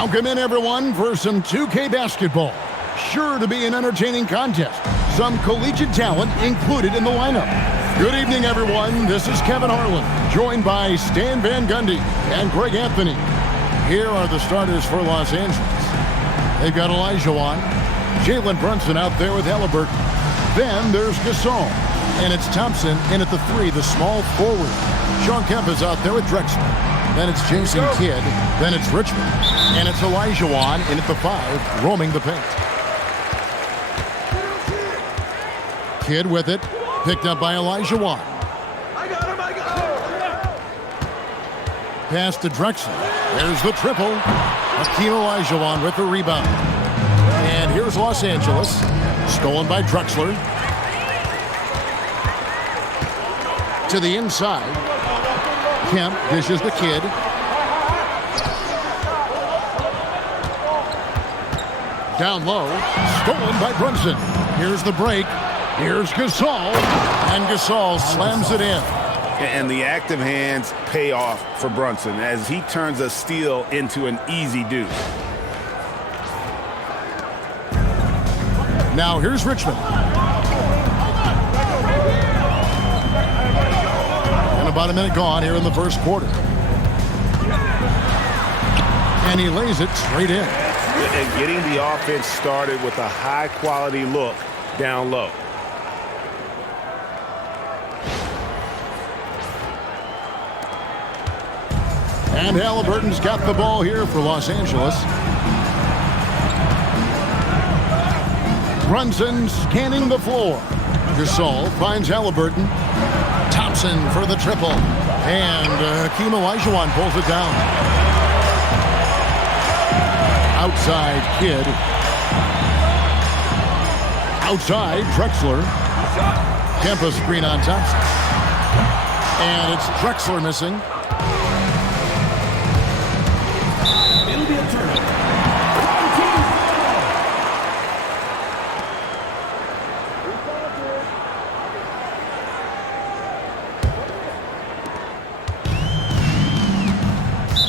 Welcome in, everyone, for some 2K basketball. Sure to be an entertaining contest. Some collegiate talent included in the lineup. Good evening, everyone. This is Kevin Harlan, joined by Stan Van Gundy and Greg Anthony. Here are the starters for Los Angeles. They've got Olajuwon, Jalen Brunson out there with Halliburton. Then there's Gasol, and it's Thompson in at the 3, the small forward. Shawn Kemp is out there with Drexler. Then it's Jason Kidd. Then it's Richmond. And it's Olajuwon in at the 5, roaming the paint. Kidd with it. Picked up by Olajuwon. I got him. Pass to Drexler. There's the triple. Hakeem Olajuwon with the rebound. And here's Los Angeles. Stolen by Drexler. To the inside. Kemp dishes the Kidd. Down low. Stolen by Brunson. Here's the break. Here's Gasol. And Gasol slams it in. And the active hands pay off for Brunson as he turns a steal into an easy deuce. Now here's Richmond. And about a minute gone here in the first quarter. And he lays it straight in. And getting the offense started with a high-quality look down low. And Halliburton's got the ball here for Los Angeles. Brunson scanning the floor. Gasol finds Halliburton. Thompson for the triple. And Hakeem Olajuwon pulls it down. Outside Kidd. Outside Drexler. Kempa screen on Thompson. And it's Drexler missing. It'll be a turnover.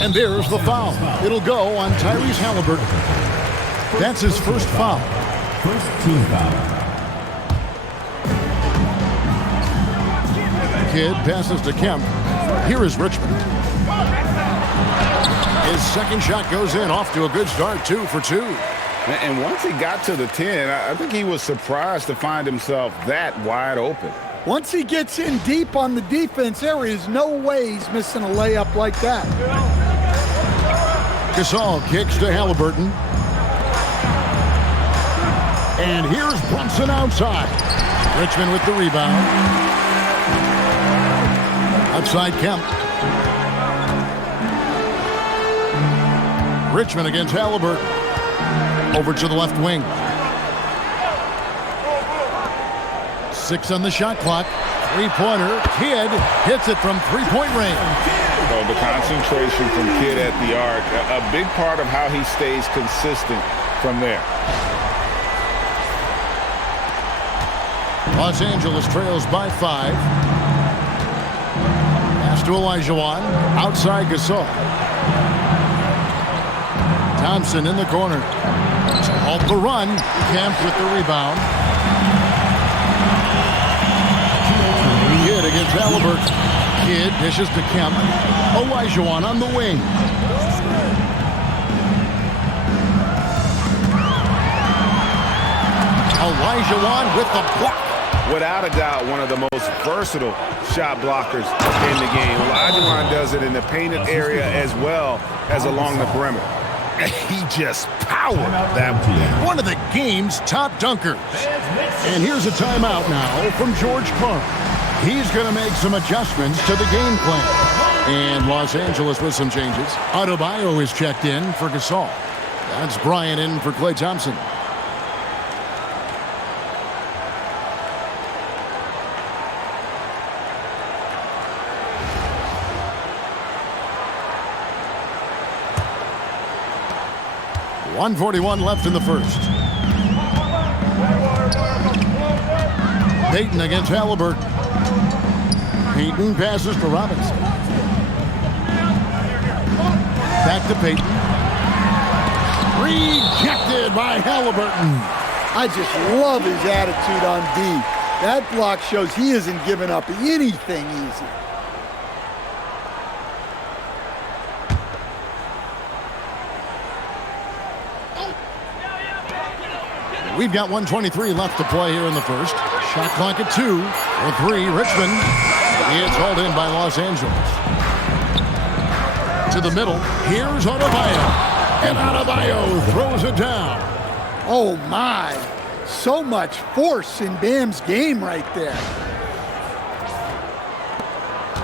And there's the foul. It'll go on Tyrese Halliburton. That's his first foul. First team foul. Kidd passes to Kemp. Here is Richmond. His second shot goes in, off to a good start, 2 for 2. And once he got to the 10, I think he was surprised to find himself that wide open. Once he gets in deep on the defense, there is no way he's missing a layup like that. Gasol kicks to Halliburton. And here's Brunson outside. Richmond with the rebound. Outside Kemp. Richmond against Halliburton. Over to the left wing. 6 on the shot clock. Three-pointer. Kidd hits it from three-point range. So the concentration from Kidd at the arc, a big part of how he stays consistent from there. Los Angeles trails by 5. Pass to Olajuwon. Outside Gasol. Thompson in the corner. To halt the run. Kemp with the rebound. Kidd against Halliburton. Kidd dishes to Kemp. Olajuwon on the wing. Olajuwon with the block. Without a doubt, one of the most versatile shot blockers in the game. Olajuwon does it in the painted area as well as along the perimeter. He just powered that one. One of the game's top dunkers. And here's a timeout now from George Clark. He's going to make some adjustments to the game plan. And Los Angeles with some changes. Adebayo is checked in for Gasol. That's Bryant in for Klay Thompson. .141 left in the first. Payton against Halliburton. Payton passes to Robinson. Back to Payton. Rejected by Halliburton. I just love his attitude on D. That block shows he isn't giving up anything easy. We've got 1:23 left to play here in the first. Shot clock at 2. For 3, Richmond. It's hauled in by Los Angeles. To the middle. Here's Adebayo. And Adebayo throws it down. Oh, my. So much force in Bam's game right there.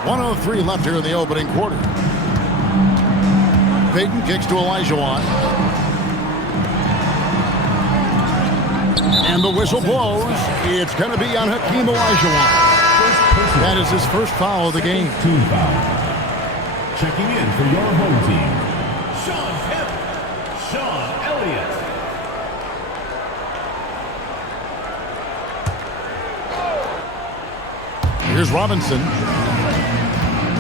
1:03 left here in the opening quarter. Payton kicks to Olajuwon. And the whistle blows. It's going to be on Hakeem Olajuwon. That is his first foul of the game. Team foul. Checking in for your home team, Sean Elliott. Here's Robinson.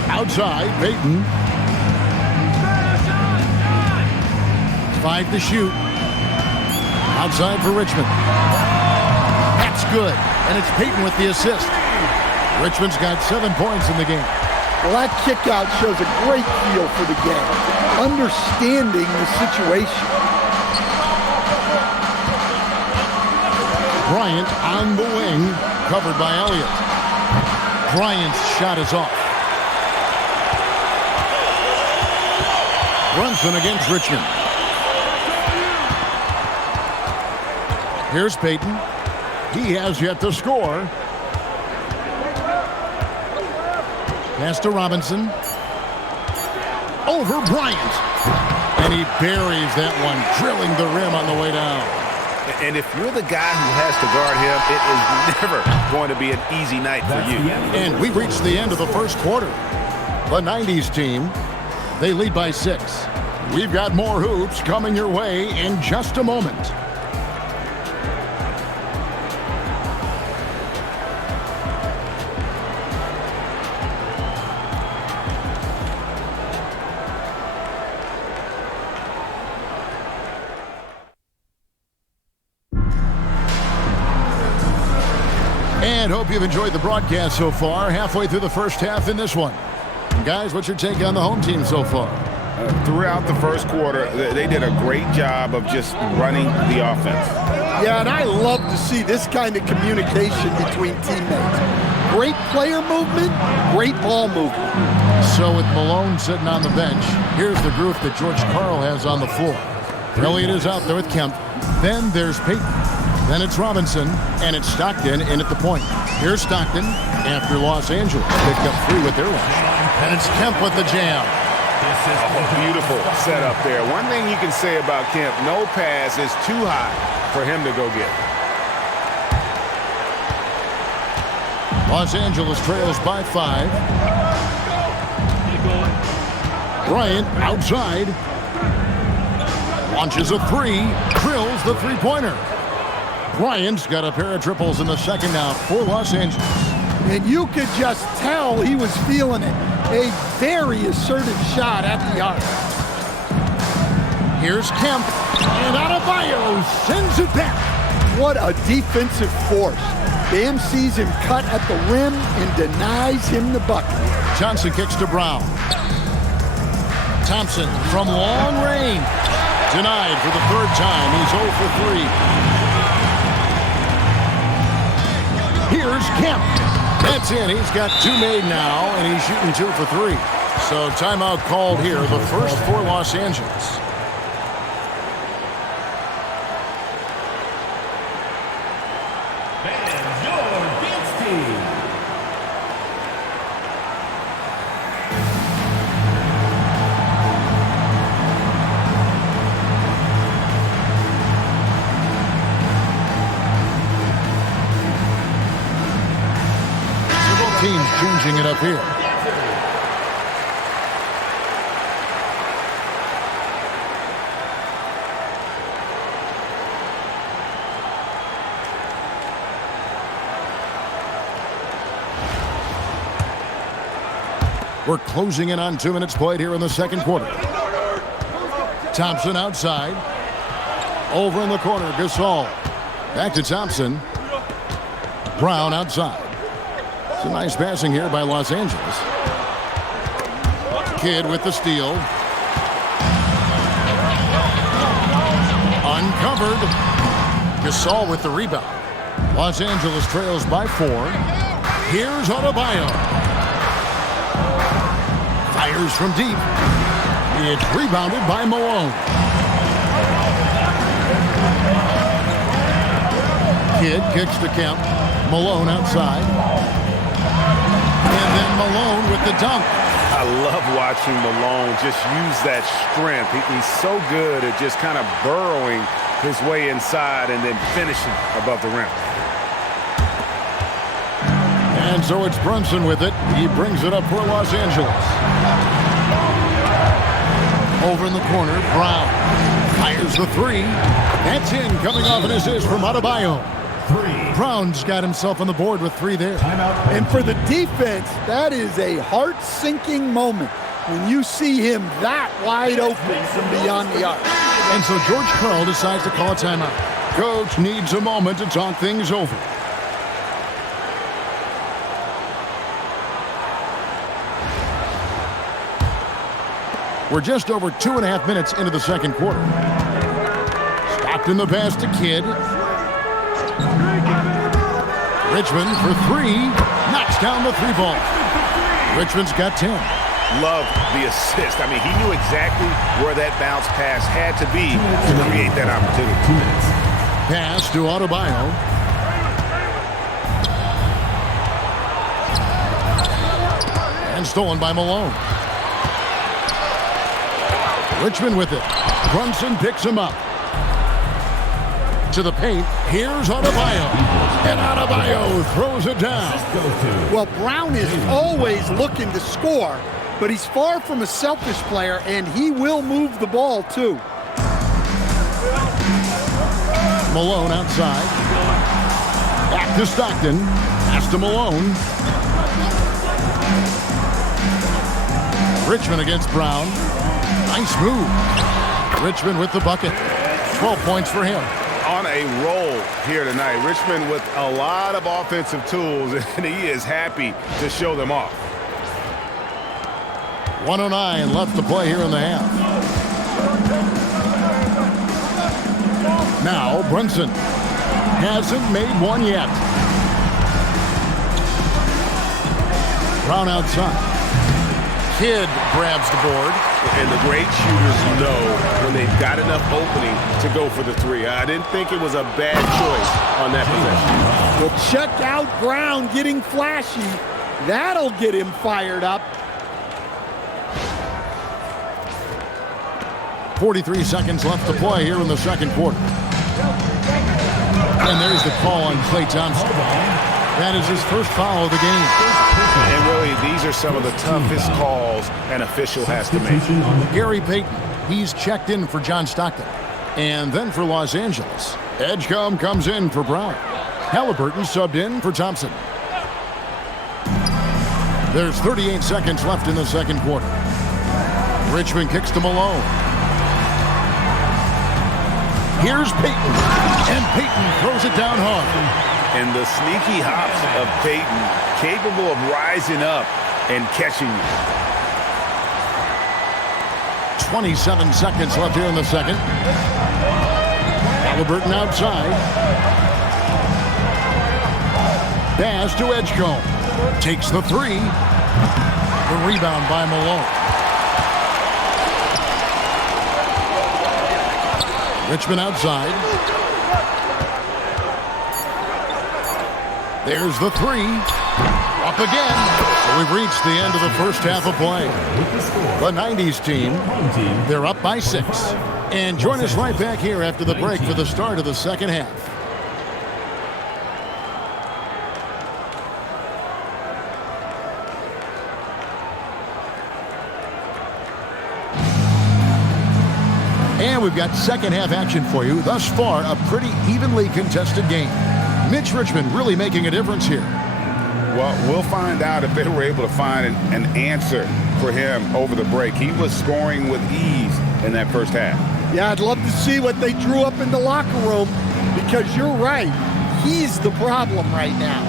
Outside, Payton. 5 to shoot. Outside for Richmond. That's good. And it's Payton with the assist. Richmond's got 7 points in the game. Well, that kick out shows a great feel for the game, understanding the situation. Bryant on the wing, covered by Elliott. Bryant's shot is off. Brunson against Richmond. Here's Payton. He has yet to score. Pass to Robinson. Over Bryant. And he buries that one, drilling the rim on the way down. And if you're the guy who has to guard him, it is never going to be an easy night for you. And we've reached the end of the first quarter. The 90's team, they lead by 6. We've got more hoops coming your way in just a moment. And hope you've enjoyed the broadcast so far. Halfway through the first half in this one. Guys, what's your take on the home team so far? Throughout the first quarter, they did a great job of just running the offense. Yeah, and I love to see this kind of communication between teammates. Great player movement, great ball movement. So with Malone sitting on the bench, here's the group that George Karl has on the floor. Elliott is out there with Kemp. Then there's Payton. Then it's Robinson, and it's Stockton in at the point. Here's Stockton after Los Angeles picked up 3 with their rush. And it's Kemp with the jam. This is a beautiful setup there. One thing you can say about Kemp, no pass is too high for him to go get. Los Angeles trails by 5. Bryant outside. Launches a 3. Drills the three-pointer. Bryant's got a pair of triples in the second now for Los Angeles. And you could just tell he was feeling it. A very assertive shot at the arc. Here's Kemp. And Adebayo sends it back. What a defensive force. Bam sees him cut at the rim and denies him the bucket. Johnson kicks to Brown. Thompson from long range. Denied for the 3rd time. He's 0 for 3. Here's Kemp. That's in. He's got 2 made now, and he's shooting 2 for 3. So timeout called here, the first for Los Angeles. And your dance team. Teams changing it up here. We're closing in on 2 minutes played here in the second quarter. Thompson outside. Over in the corner, Gasol. Back to Thompson. Brown outside. Some nice passing here by Los Angeles. Kidd with the steal. Uncovered. Gasol with the rebound. Los Angeles trails by 4. Here's Adebayo. Fires from deep. It's rebounded by Malone. Kidd kicks to Kemp. Malone outside. And then Malone with the dunk. I love watching Malone just use that strength. He's so good at just kind of burrowing his way inside and then finishing above the rim. And so it's Brunson with it. He brings it up for Los Angeles. Over in the corner, Brown fires the 3. That's in, coming off an assist from Adebayo. Brown's got himself on the board with 3 there. And for the defense, that is a heart-sinking moment when you see him that wide open from beyond the arc. And so George Karl decides to call a timeout. Coach needs a moment to talk things over. We're just over 2.5 minutes into the second quarter. Stockton the pass to Kidd. Richmond for 3. Knocks down the 3 ball. Richmond's got 10. Love the assist. I mean, he knew exactly where that bounce pass had to be to create that opportunity. Pass to Adebayo. And stolen by Malone. Richmond with it. Brunson picks him up. To the paint. Here's Adebayo. And Adebayo throws it down. Well, Brown is always looking to score, but he's far from a selfish player, and he will move the ball, too. Malone outside. Back to Stockton. Pass to Malone. Richmond against Brown. Nice move. Richmond with the bucket. 12 points for him. On a roll here tonight. Richmond with a lot of offensive tools, and he is happy to show them off. 1:09 left to play here in the half. Now Brunson hasn't made one yet. Brown outside. Kidd grabs the board. And the great shooters know when they've got enough opening to go for the 3. I didn't think it was a bad choice on that possession. Well, check out Brown getting flashy. That'll get him fired up. 43 seconds left to play here in the second quarter. And there's the call on Klay Thompson. That is his first foul of the game. And really, these are some of the toughest calls an official has to make. Gary Payton, he's checked in for John Stockton. And then for Los Angeles, Edgecombe comes in for Brown. Halliburton subbed in for Thompson. There's 38 seconds left in the second quarter. Richmond kicks to Malone. Here's Payton. And Payton throws it down hard. And the sneaky hops of Payton, capable of rising up and catching you. 27 seconds left here in the second. Halliburton outside. Pass to Edgecombe. Takes the 3. The rebound by Malone. Richmond outside. There's the 3. Up again. So we've reached the end of the first half of play. The 90's team, they're up by 6. And join us right back here after the break for the start of the second half. And we've got second half action for you. Thus far, a pretty evenly contested game. Mitch Richmond really making a difference here. Well, we'll find out if they were able to find an answer for him over the break. He was scoring with ease in that first half. Yeah, I'd love to see what they drew up in the locker room, because you're right. He's the problem right now.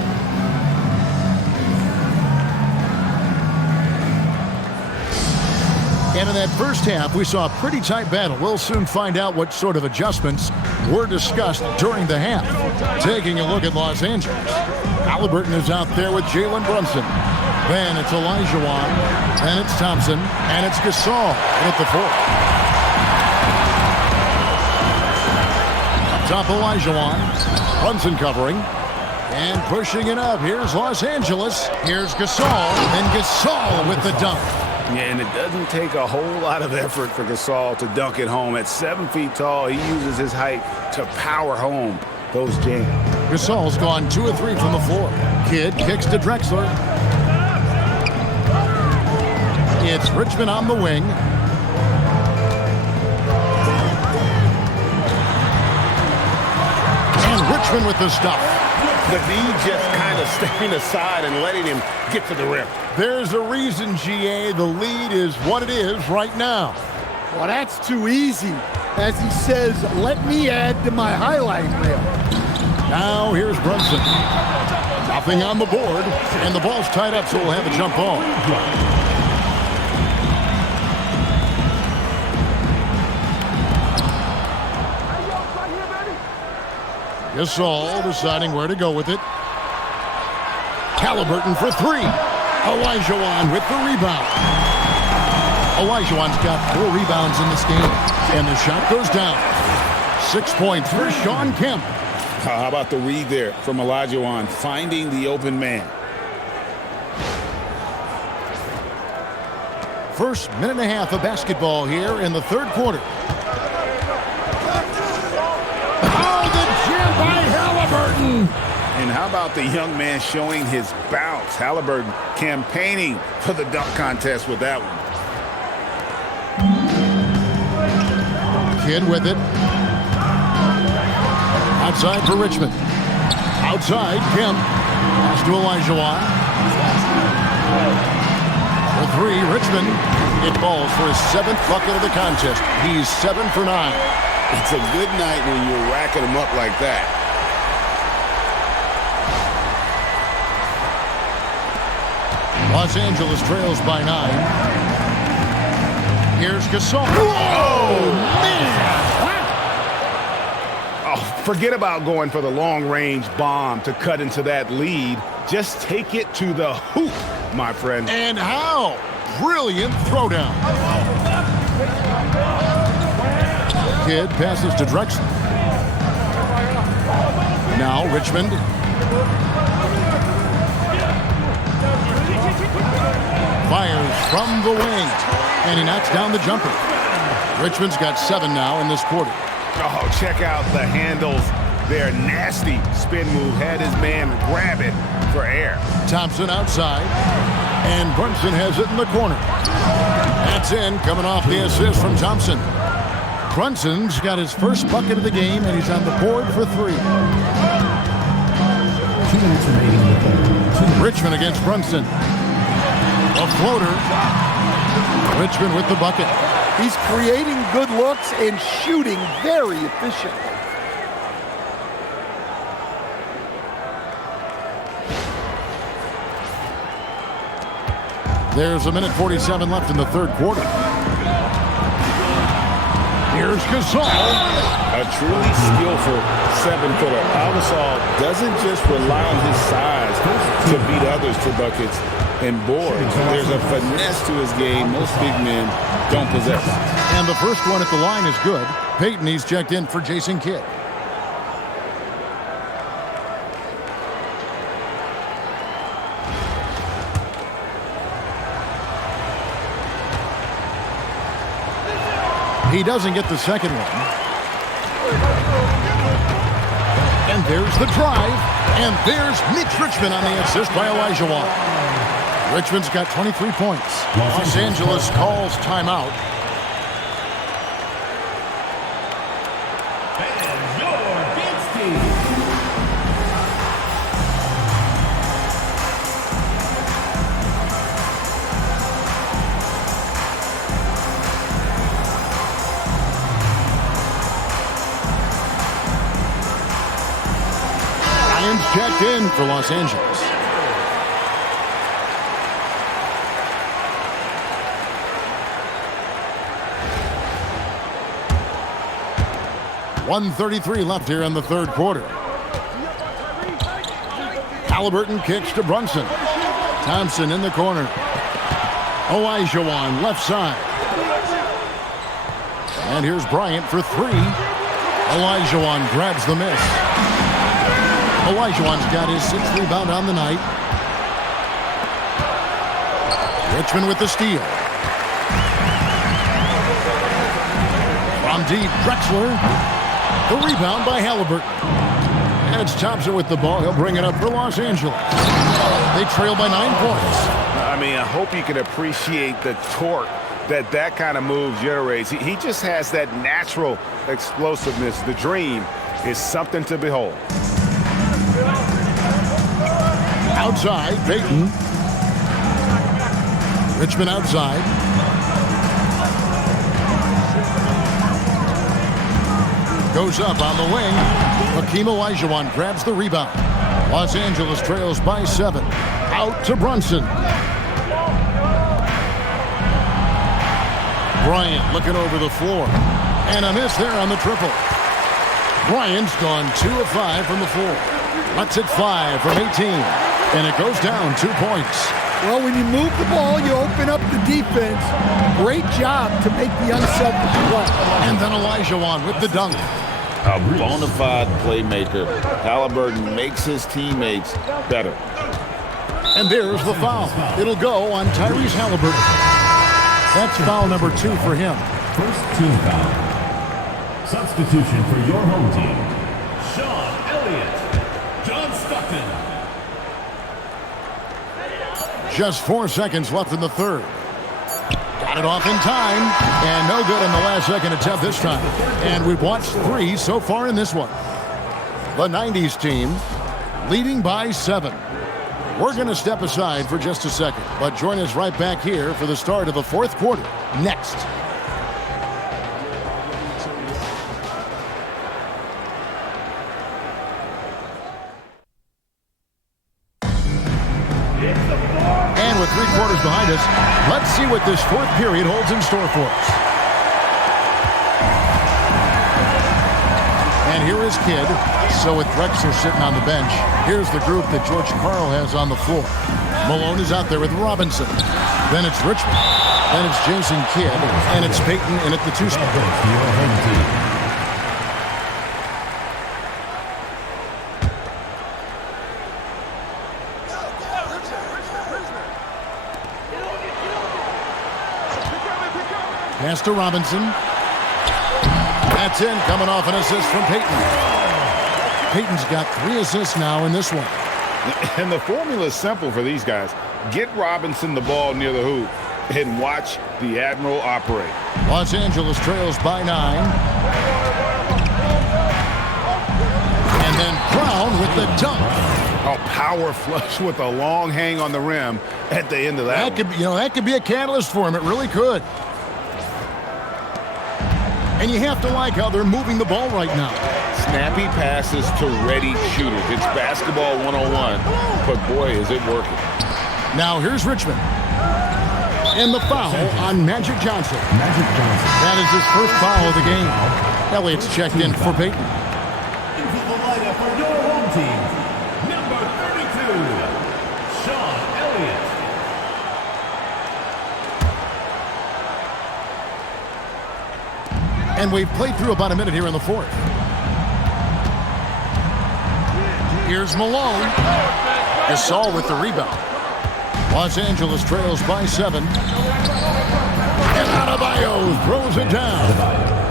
And in that first half, we saw a pretty tight battle. We'll soon find out what sort of adjustments were discussed during the half. Taking a look at Los Angeles. Halliburton is out there with Jalen Brunson. Then it's Olajuwon. Then it's Thompson. And it's Gasol at the 4. Up top, Olajuwon. Brunson covering. And pushing it up. Here's Los Angeles. Here's Gasol. And Gasol with the dunk. Yeah, and it doesn't take a whole lot of effort for Gasol to dunk it home. At 7 feet tall, he uses his height to power home those jams. Gasol's gone 2 of 3 from the floor. Kidd kicks to Drexler. It's Richmond on the wing. And Richmond with the stuff. But he just kind of stepping aside and letting him get to the rim. There's a reason, GA. The lead is what it is right now. Well, that's too easy. As he says, let me add to my highlight reel. Now here's Brunson. Nothing on the board. And the ball's tied up, so we'll have a jump ball. Gasol deciding where to go with it. Halliburton for 3. Olajuwon with the rebound. Olajuwon's got 4 rebounds in this game. And the shot goes down. 6 points for Sean Kemp. How about the read there from Olajuwon, finding the open man. First minute and a half of basketball here in the third quarter. By Halliburton. And how about the young man showing his bounce? Halliburton campaigning for the dunk contest with that one. Kidd with it. Outside for Richmond. Outside, Kemp. Pass to Olajuwon. For 3, Richmond. It falls for his 7th bucket of the contest. He's 7 for 9. It's a good night when you're racking them up like that. Los Angeles trails by 9. Here's Gasol. Oh, man! Oh, forget about going for the long-range bomb to cut into that lead. Just take it to the hoop, my friend. And how? Brilliant throwdown. Kidd passes to Drexler. Now Richmond. Fires from the wing. And he knocks down the jumper. Richmond's got 7 now in this quarter. Oh, check out the handles. Their nasty spin move had his man grab it for air. Thompson outside. And Brunson has it in the corner. That's in, coming off the assist from Thompson. Brunson's got his first bucket of the game, and he's on the board for 3. 2 minutes remaining in the third. Richmond against Brunson. A floater. Richmond with the bucket. He's creating good looks and shooting very efficiently. There's a minute 47 left in the third quarter. Here's Gasol. A truly skillful 7-footer. Pau Gasol doesn't just rely on his size to beat others to buckets and boards. There's a finesse to his game most big men don't possess. And the first one at the line is good. Peyton, he's checked in for Jason Kidd. He doesn't get the second one. And there's the drive. And there's Mitch Richmond on the assist by Olajuwon. Richmond's got 23 points. Los Angeles calls timeout. And your big team. Bryant's checked in for Los Angeles. .133 left here in the third quarter. Halliburton kicks to Brunson. Thompson in the corner. Olajuwon left side. And here's Bryant for three. Olajuwon grabs the miss. Olajuwon's got his sixth rebound on the night. Richmond with the steal. From deep, Drexler. The rebound by Halliburton. And it's Thompson with the ball. He'll bring it up for Los Angeles. They trail by 9 points. I mean, I hope you can appreciate the torque that kind of move generates. He just has that natural explosiveness. The dream is something to behold. Outside, Payton. Richmond outside. Goes up on the wing. Hakeem Olajuwon grabs the rebound. Los Angeles trails by 7. Out to Brunson. Bryant looking over the floor. And a miss there on the triple. Bryant's gone 2 of 5 from the floor. Lets it fly from 18. And it goes down 2 points. Well, when you move the ball, you open up the defense. Great job to make the unselfish play. And then Olajuwon with the dunk. A bona fide playmaker. Halliburton makes his teammates better. And there's the foul. It'll go on Tyrese Halliburton. That's foul number 2 for him. First team foul. Substitution for your home team. Sean Elliott. John Stockton. Just 4 seconds left in the third. Got it off in time. And no good in the last second attempt this time. And we've watched 3 so far in this one. The 90's team leading by 7. We're going to step aside for just a second, but join us right back here for the start of the fourth quarter next. And with 3 quarters behind us, let's see what this fourth period holds in store for us. And here is Kidd. So with Drexler sitting on the bench, here's the group that George Karl has on the floor. Malone is out there with Robinson. Then it's Richmond. Then it's Jason Kidd. And it's Payton in at the 2 spot. Pass to Robinson. That's in, coming off an assist from Payton. Payton's got 3 assists now in this one. And the formula is simple for these guys. Get Robinson the ball near the hoop and watch the Admiral operate. Los Angeles trails by 9. And then Brown with the dunk. A power flush with a long hang on the rim at the end of that. That could be a catalyst for him. It really could. And you have to like how they're moving the ball right now. Snappy passes to ready shooters. It's basketball 101, but boy, is it working. Now here's Richmond. And the foul on Magic Johnson. That is his first foul of the game. Elliott's checked in for Payton. Into the lineup for your home team. Number 32, Sean Elliott. And we've played through about a minute here in the fourth. Here's Malone. Gasol with the rebound. Los Angeles trails by 7. And Adebayo throws it down.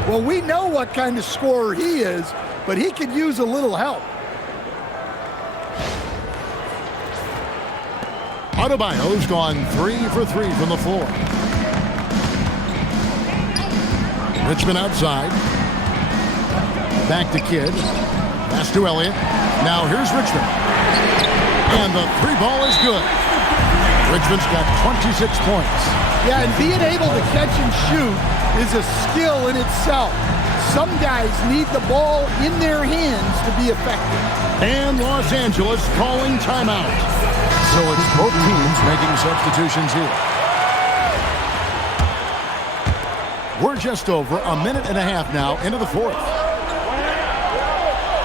Well, we know what kind of scorer he is, but he could use a little help. Adebayo's gone 3 for 3 from the floor. Richmond outside. Back to Kidd. Pass to Elliott. Now here's Richmond. And the 3 ball is good. Richmond's got 26 points. Yeah, and being able to catch and shoot is a skill in itself. Some guys need the ball in their hands to be effective. And Los Angeles calling timeout. So it's both teams making substitutions here. We're just over a minute and a half now into the fourth.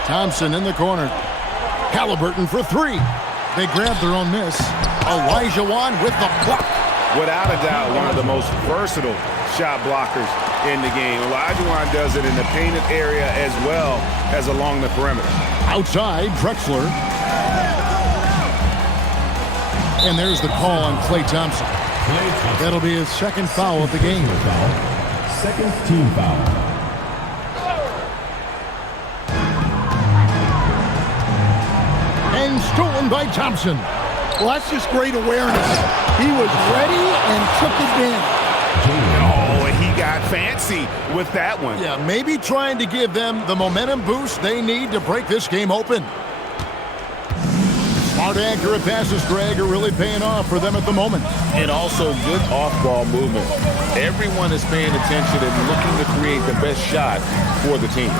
Thompson in the corner. Halliburton for three. They grab their own miss. Elijah Wan with the block. Without a doubt, one of the most versatile shot blockers in the game. Elijah Wan does it in the painted area as well as along the perimeter. Outside, Drexler. And there's the call on Klay Thompson. That'll be his second foul of the game. Second team foul. And stolen by Thompson. Well, that's just great awareness. He was ready and took advantage. Oh, and he got fancy with that one. Yeah, maybe trying to give them the momentum boost they need to break this game open. Smart, accurate passes, Greg, are really paying off for them at the moment. And also good off-ball movement. Everyone is paying attention and looking to create the best shot for the team.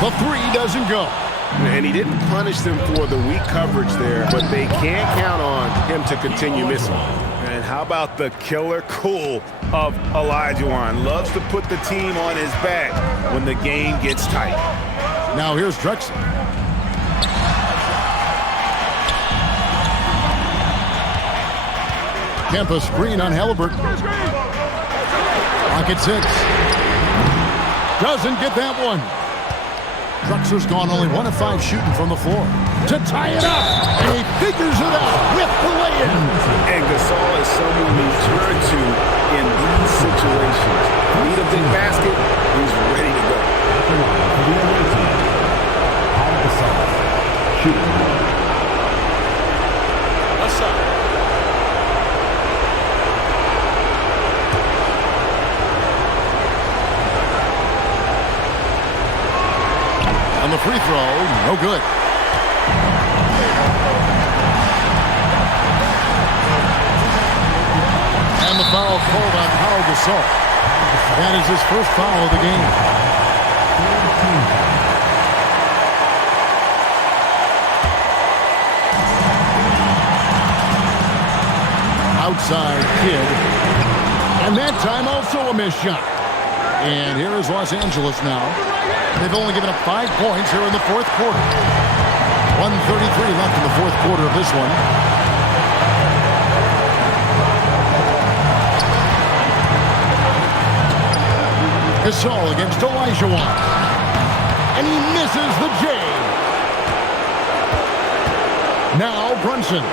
The three doesn't go. And he didn't punish them for the weak coverage there, but they can't count on him to continue missing. And how about the killer cool of Elijah Wan? Loves to put the team on his back when the game gets tight. Now here's Drexler. Kempa screen on Halliburton. Pocket six. Doesn't get that one. Drexler's gone only 1 of 5 shooting from the floor. To tie it up, and he figures it out with the lay-in. And Gasol is someone you turn to in these situations. Need a big basket, he's ready to go. What's up? On the free throw, no good. And the foul called on Pau Gasol. That is his first foul of the game. Outside Kidd. And that time also a missed shot. And here is Los Angeles now. They've only given up 5 points here in the fourth quarter. 1:33 left in the fourth quarter of this one. Gasol against Elijah Wan. And he misses the J. Now Brunson.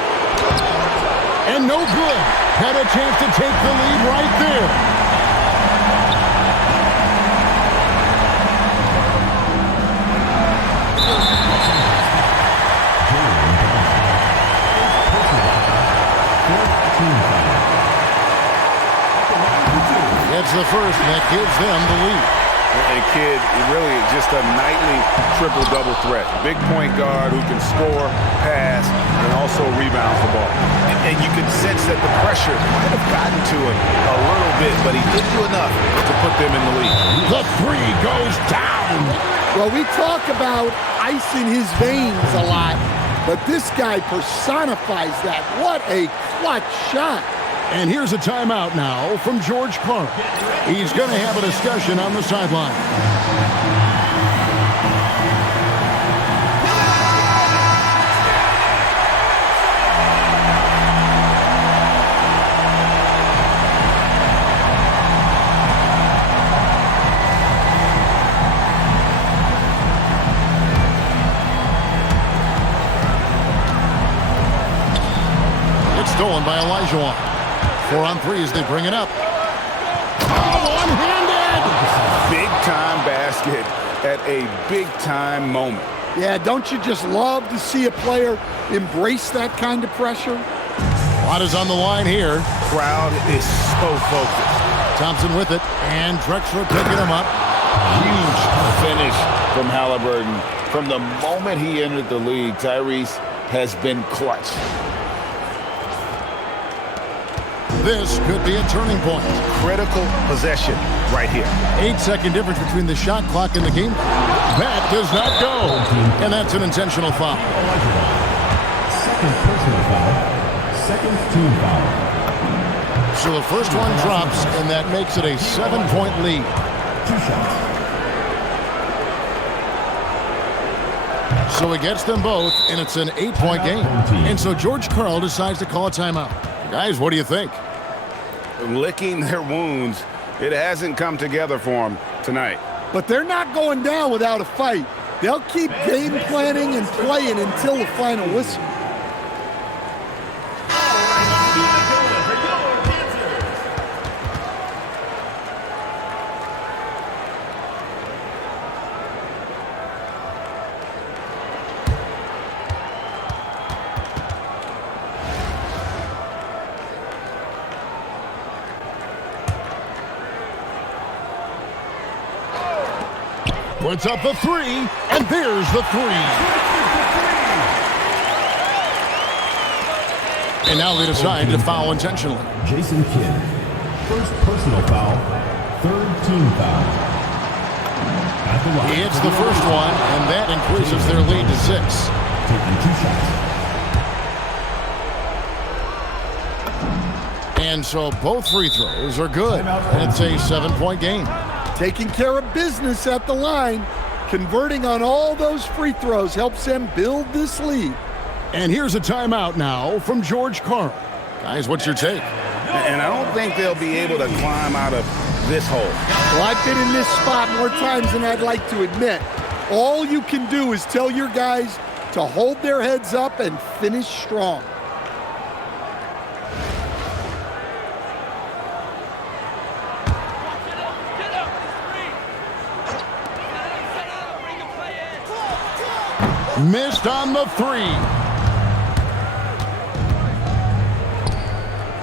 And no good. Had a chance to take the lead right there. That's the first, and that gives them the lead. And Kidd, really just a nightly triple-double threat. Big point guard who can score, pass, and also rebounds the ball. And you can sense that the pressure might have gotten to him a little bit, but he didn't do enough to put them in the lead. The three goes down. Well, we talk about ice in his veins a lot, but this guy personifies that. What a clutch shot. And here's a timeout now from George Clark. He's going to have a discussion on the sideline. It's stolen by Elijah Wan. 4 on 3 as they bring it up. One-handed! Big-time basket at a big-time moment. Yeah, don't you just love to see a player embrace that kind of pressure? A lot is on the line here. Crowd is so focused. Thompson with it, and Drexler picking him up. Huge finish from Halliburton. From the moment he entered the league, Tyrese has been clutch. This could be a turning point. Critical possession right here. 8-second difference between the shot clock and the game. That does not go. And that's an intentional foul. Second personal foul. Second team foul. So the first one drops, and that makes it a 7-point lead. 2 shots. So it gets them both, and it's an 8-point game. And so George Karl decides to call a timeout. Guys, what do you think? Licking their wounds. It hasn't come together for them tonight. But they're not going down without a fight. They'll keep game planning and playing until the final whistle. Puts up the three, and there's the three. And now they decide to foul intentionally. Jason Kidd. First personal foul. Third team foul. At the line. He hits the first one, and that increases their lead to 6. Taking 2 shots. And so both free throws are good. And it's a 7-point game. Taking care of business at the line, converting on all those free throws helps them build this lead. And here's a timeout now from George Karl. Guys, what's your take? And I don't think they'll be able to climb out of this hole. Well, I've been in this spot more times than I'd like to admit. All you can do is tell your guys to hold their heads up and finish strong. Missed on the three.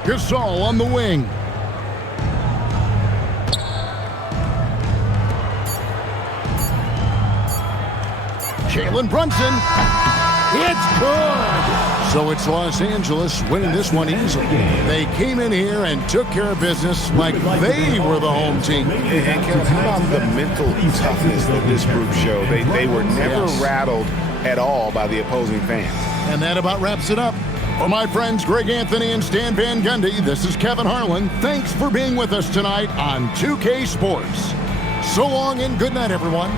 Gasol on the wing. Jalen Brunson. It's good. So it's Los Angeles winning this one easily. They came in here and took care of business like they were the home team. And Kevin, how about the mental toughness that this group showed? They were never rattled at all by the opposing fans. And that about wraps it up. For my friends Greg Anthony and Stan Van Gundy, this is Kevin Harlan. Thanks for being with us tonight on 2K Sports. So long and good night, everyone.